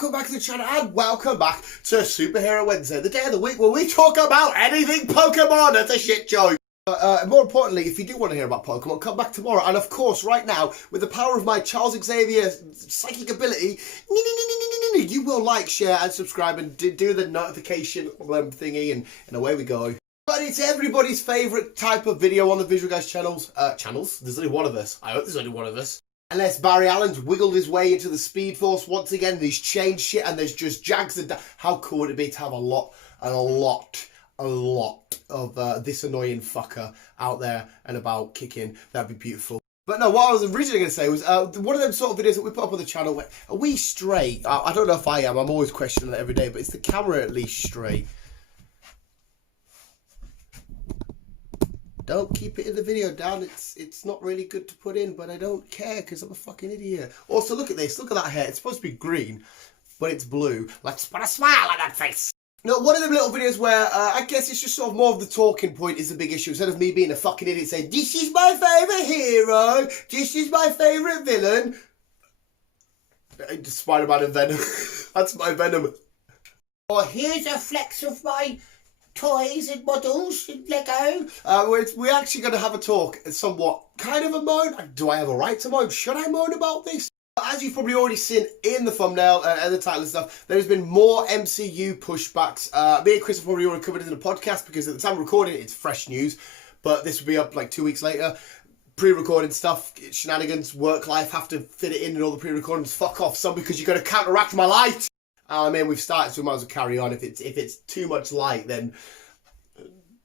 welcome back to the channel and welcome back to Superhero Wednesday, the day of the week where we talk about anything Pokemon. It's a shit joke. More importantly, if you do want to hear about Pokemon, come back tomorrow. And of course, right now, with the power of my Charles Xavier psychic ability, you will like, share and subscribe and do the notification thingy and away we go. But it's everybody's favourite type of video on the Visual Guyz channels. There's only one of us. I hope there's only one of us. Unless Barry Allen's wiggled his way into the Speed Force once again and he's changed shit and there's just Jags and... How cool would it be to have a lot of this annoying fucker out there and about kicking? That'd be beautiful. But no, what I was originally going to say was one of them sort of videos that we put up on the channel where, are we straight? I don't know if I am. I'm always questioning that every day, but is the camera at least straight? Don't keep it in the video, Dan. It's not really good to put in, but I don't care because I'm a fucking idiot. Also, look at this. Look at that hair. It's supposed to be green, but it's blue. Let's put a smile on that face. No, one of them little videos where I guess it's just sort of more of the talking point is the big issue. Instead of me being a fucking idiot saying, this is my favourite hero, this is my favourite villain. Spider-Man and Venom. That's my Venom. Or here's a flex of my toys and models and Lego. We're actually going to have a talk, somewhat kind of a moan. Do I have a right to moan? Should I moan about this? As you've probably already seen in the thumbnail and the title and stuff, there's been more MCU pushbacks. Me and Chris have probably already covered it in the podcast because at the time of recording it's fresh news, but this will be up like 2 weeks later. Pre-recording stuff, shenanigans, work life, have to fit it in and all the pre-recordings. Fuck off, son, because you're going to counteract my light. I mean, we've started, so we might as well carry on. If it's too much light, then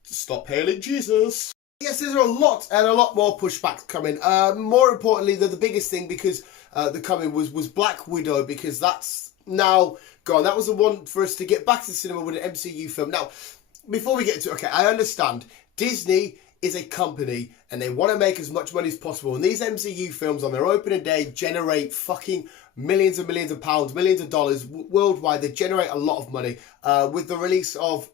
stop hailing Jesus. Yes, there's a lot more pushbacks coming. More importantly, the biggest thing, because the coming was Black Widow, because that's now gone. That was the one for us to get back to the cinema with an MCU film. Now, before we get to it, okay, I understand Disney is a company and they want to make as much money as possible. And these MCU films on their opening day generate fucking millions and millions of pounds, millions of dollars worldwide. They generate a lot of money. With the release of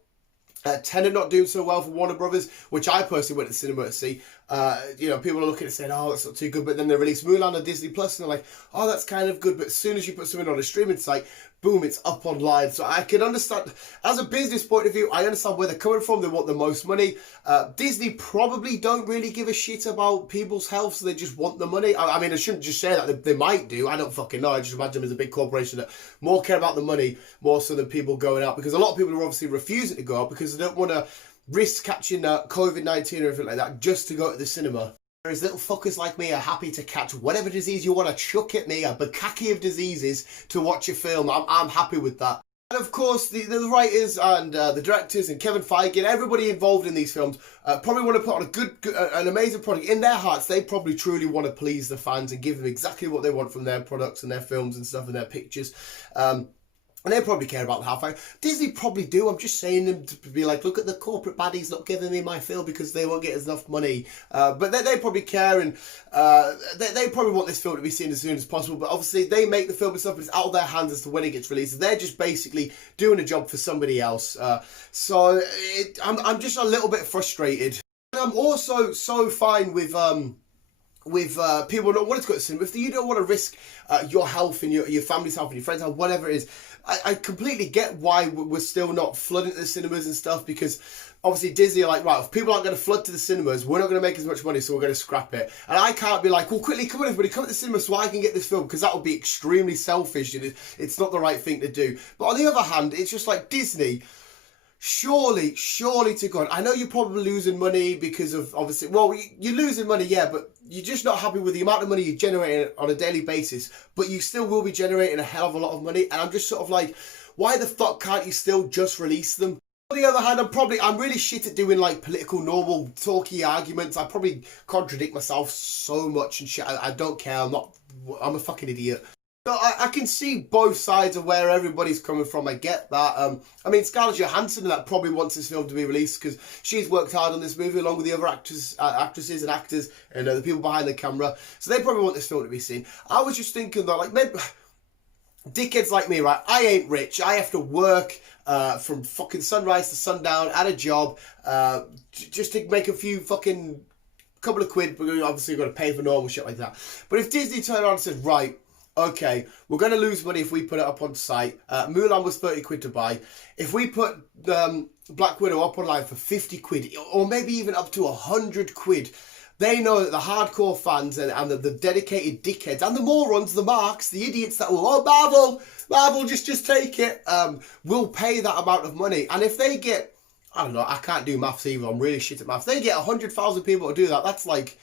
Tenet not doing so well for Warner Brothers, which I personally went to the cinema to see. You know, people are looking at it saying, oh, that's not too good. But then they release Mulan on Disney Plus and they're like, oh, that's kind of good. But as soon as you put something on a streaming site, boom, it's up online. So I can understand, as a business point of view, I understand where they're coming from. They want the most money. Disney probably don't really give a shit about people's health, so they just want the money. I mean, I shouldn't just say that. They might do. I don't fucking know. I just imagine them as a big corporation that more care about the money more so than people going out. Because a lot of people are obviously refusing to go out because they don't want to risk catching COVID-19 or anything like that just to go to the cinema. Whereas little fuckers like me are happy to catch whatever disease you want to chuck at me, a bukkake of diseases, to watch a film. I'm happy with that. And of course, the writers and the directors and Kevin Feige and everybody involved in these films probably want to put on an amazing product. In their hearts, they probably truly want to please the fans and give them exactly what they want from their products and their films and stuff and their pictures. And they probably care about the halfway. Disney probably do. I'm just saying them to be like, look at the corporate baddies not giving me my film because they won't get enough money. But they probably care, and they probably want this film to be seen as soon as possible. But obviously, they make the film and stuff, but it's out of their hands as to when it gets released. They're just basically doing a job for somebody else. So I'm just a little bit frustrated. And I'm also so fine with people not wanting to go to the cinema. If you don't want to risk your health and your family's health and your friends' health, whatever it is, I completely get why we're still not flooding to the cinemas and stuff, because obviously Disney are like, right, if people aren't going to flood to the cinemas, we're not going to make as much money, so we're going to scrap it. And I can't be like, well, quickly, come on, everybody, come to the cinema so I can get this film, because that would be extremely selfish and it's not the right thing to do. But on the other hand, it's just like Disney, surely to God, I know you're probably losing money because of, obviously, well, you're losing money, yeah, but you're just not happy with the amount of money you're generating on a daily basis, but you still will be generating a hell of a lot of money, and I'm just sort of like, why the fuck can't you still just release them? On the other hand, I'm really shit at doing like political, normal, talky arguments. I probably contradict myself so much and shit. I don't care. I'm a fucking idiot. So I can see both sides of where everybody's coming from. I get that. I mean, Scarlett Johansson that probably wants this film to be released because she's worked hard on this movie along with the other actresses and actors and the people behind the camera. So they probably want this film to be seen. I was just thinking though, like, maybe dickheads like me, right? I ain't rich. I have to work from fucking sunrise to sundown at a job just to make a few fucking couple of quid. But obviously you've got to pay for normal shit like that. But if Disney turned around and said, right, okay, we're going to lose money if we put it up on site. Mulan was 30 quid to buy. If we put Black Widow up online for 50 quid, or maybe even up to 100 quid, they know that the hardcore fans and the dedicated dickheads and the morons, the marks, the idiots that will, oh, Marvel, just take it, will pay that amount of money. And if they get, I don't know, I can't do maths either, I'm really shit at maths. They get 100,000 people to do that, that's like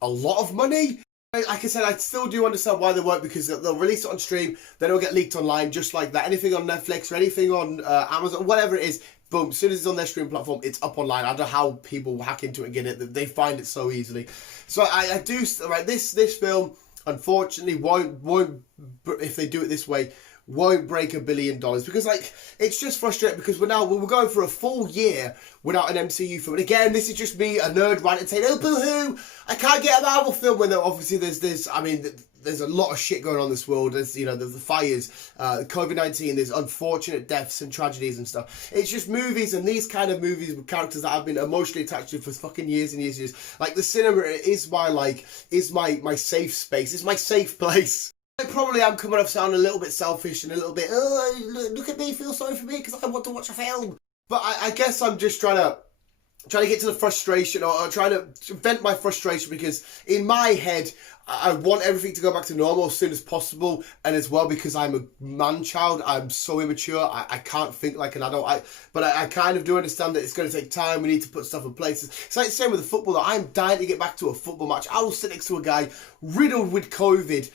a lot of money. Like I said, I still do understand why they won't, because they'll release it on stream, then it'll get leaked online just like that. Anything on Netflix or anything on Amazon, whatever it is, boom, as soon as it's on their stream platform, it's up online. I don't know how people hack into it and get it. They find it so easily. So I do, right, this film, unfortunately, won't, if they do it this way, won't break $1 billion, because like it's just frustrating, because we're going for a full year without an MCU film. And again, this is just me, a nerd ranting, saying, oh boo-hoo, I can't get a Marvel film, when obviously there's a lot of shit going on in this world. There's, you know, the fires, COVID-19, there's unfortunate deaths and tragedies and stuff. It's just movies, and these kind of movies with characters that I've been emotionally attached to for fucking years and years and years. Like the cinema is my safe space. It's my safe place. I probably am coming off sounding a little bit selfish and a little bit, oh, look at me, feel sorry for me because I want to watch a film. But I guess I'm just trying to get to the frustration, or trying to vent my frustration, because in my head, I want everything to go back to normal as soon as possible. And as well, because I'm a man-child, I'm so immature, I can't think like an adult. But I kind of do understand that it's going to take time. We need to put stuff in place. It's like the same with the football, that I'm dying to get back to a football match. I will sit next to a guy riddled with COVID,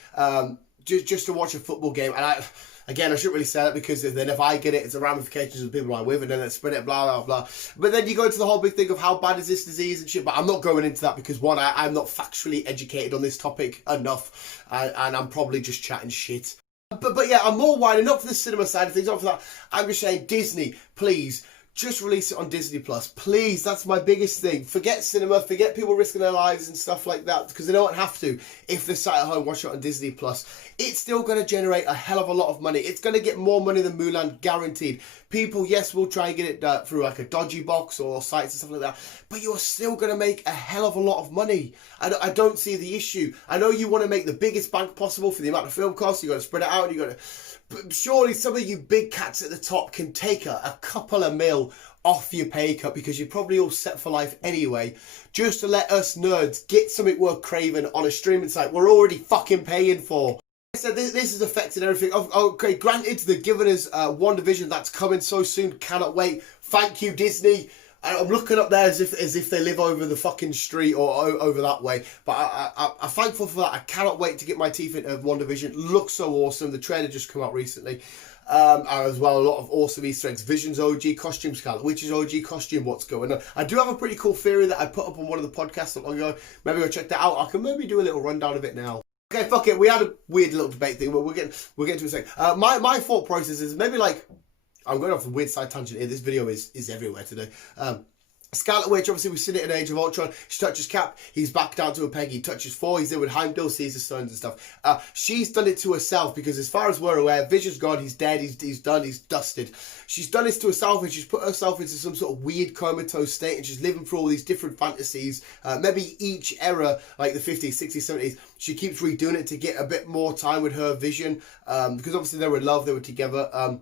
just to watch a football game. And again, I shouldn't really say that, because then if I get it, it's the ramifications of the people I'm with, and then they spread it, blah, blah, blah. But then you go into the whole big thing of how bad is this disease and shit, but I'm not going into that, because one, I'm not factually educated on this topic enough, and I'm probably just chatting shit. But yeah, I'm more winding up for the cinema side of things, not for that. I'm just saying, Disney, please, just release it on Disney Plus, please. That's my biggest thing. Forget cinema, forget people risking their lives and stuff like that, because they don't have to. If they're sat at home, watch it on Disney Plus. It's still going to generate a hell of a lot of money. It's going to get more money than Mulan, guaranteed. People, yes, will try and get it through like a dodgy box or sites and stuff like that, but you're still going to make a hell of a lot of money. I don't see the issue. I know you want to make the biggest bank possible for the amount of film costs. You got to spread it out. You got to. But surely some of you big cats at the top can take a couple of mil off your pay cut, because you're probably all set for life anyway, just to let us nerds get something worth craving on a streaming site we're already fucking paying for. So this is affecting everything. Okay, granted, they're giving us WandaVision that's coming so soon. Cannot wait. Thank you, Disney. I'm looking up there as if they live over the fucking street or over that way. But I'm thankful for that. I cannot wait to get my teeth into WandaVision. Looks so awesome. The trailer just came out recently. As well, a lot of awesome Easter eggs. Vision's OG costume, Scarlet Witch's OG costume, what's going on. I do have a pretty cool theory that I put up on one of the podcasts not long ago. Maybe go check that out. I can maybe do a little rundown of it now. Okay, fuck it. We had a weird little debate thing, but we'll get to it in a second. My thought process is maybe like, I'm going off a weird side tangent here. This video is everywhere today. Scarlet Witch, obviously we've seen it in Age of Ultron. She touches Cap, he's back down to a peg. He touches Thor, he's there with Heimdall, sees the stones and stuff. She's done it to herself, because as far as we're aware, Vision's gone, he's dead, he's done, he's dusted. She's done this to herself, and she's put herself into some sort of weird comatose state, and she's living through all these different fantasies. Maybe each era, like the 50s, 60s, 70s, she keeps redoing it to get a bit more time with her Vision, because obviously they were in love, they were together.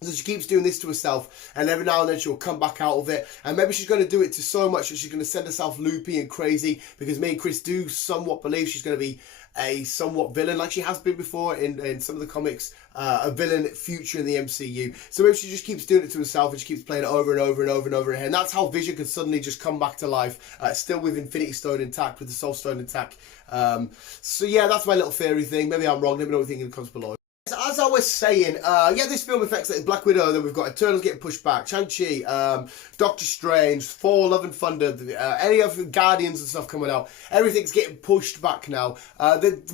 So she keeps doing this to herself, and every now and then she'll come back out of it, and maybe she's going to do it to so much that she's going to send herself loopy and crazy, because me and Chris do somewhat believe she's going to be a somewhat villain, like she has been before in some of the comics, a villain future in the MCU. So maybe she just keeps doing it to herself, and she keeps playing it over and over and over and over again. And that's how Vision can suddenly just come back to life, still with Infinity Stone intact, with the Soul Stone intact. So yeah, that's my little theory thing. Maybe I'm wrong. Let me know what you think in the comments below. As I was saying, yeah, this film affects like Black Widow, then we've got Eternals getting pushed back, Shang-Chi, Doctor Strange, Thor, Love and Thunder, any of the Guardians and stuff coming out. Everything's getting pushed back now.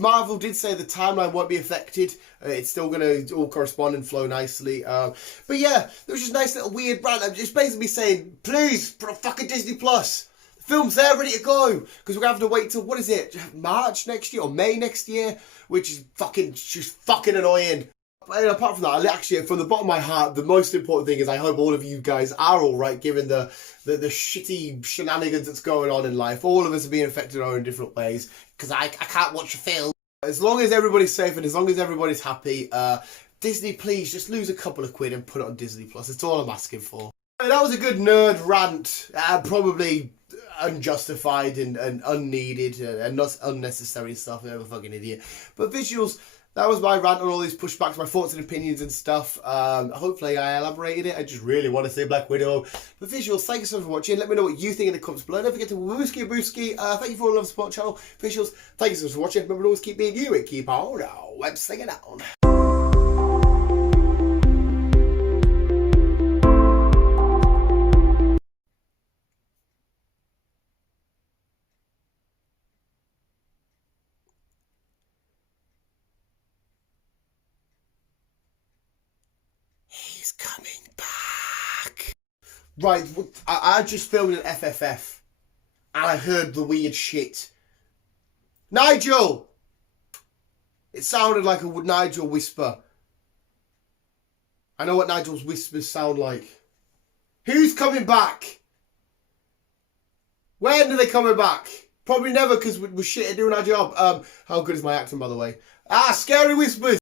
Marvel did say the timeline won't be affected. It's still going to all correspond and flow nicely. But yeah, there was just a nice little weird rant. I'm just basically saying, please, put a fucking Disney Plus. Film's there, ready to go, because we're going to have to wait till, what is it, March next year or May next year, which is just fucking annoying. And apart from that, actually, from the bottom of my heart, the most important thing is I hope all of you guys are all right, given the shitty shenanigans that's going on in life. All of us are being affected in our own different ways, because I can't watch a film. As long as everybody's safe and as long as everybody's happy, Disney, please just lose a couple of quid and put it on Disney Plus. That's all I'm asking for. That was a good nerd rant, probably unjustified and unneeded and not unnecessary stuff. I'm a fucking idiot. But visuals, that was my rant on all these pushbacks, my thoughts and opinions and stuff. Hopefully I elaborated it. I just really want to say Black Widow. But visuals, thank you so much for watching. Let me know what you think in the comments below. Don't forget to booski. Thank you for all the love support channel. Visuals, thank you so much for watching. Remember to always keep being you and keep on web slinging on. He's coming back. Right, I just filmed an FFF and I heard the weird shit. Nigel! It sounded like a Nigel whisper. I know what Nigel's whispers sound like. Who's coming back? When are they coming back? Probably never, because we're shit at doing our job. How good is my acting, by the way? Scary whispers.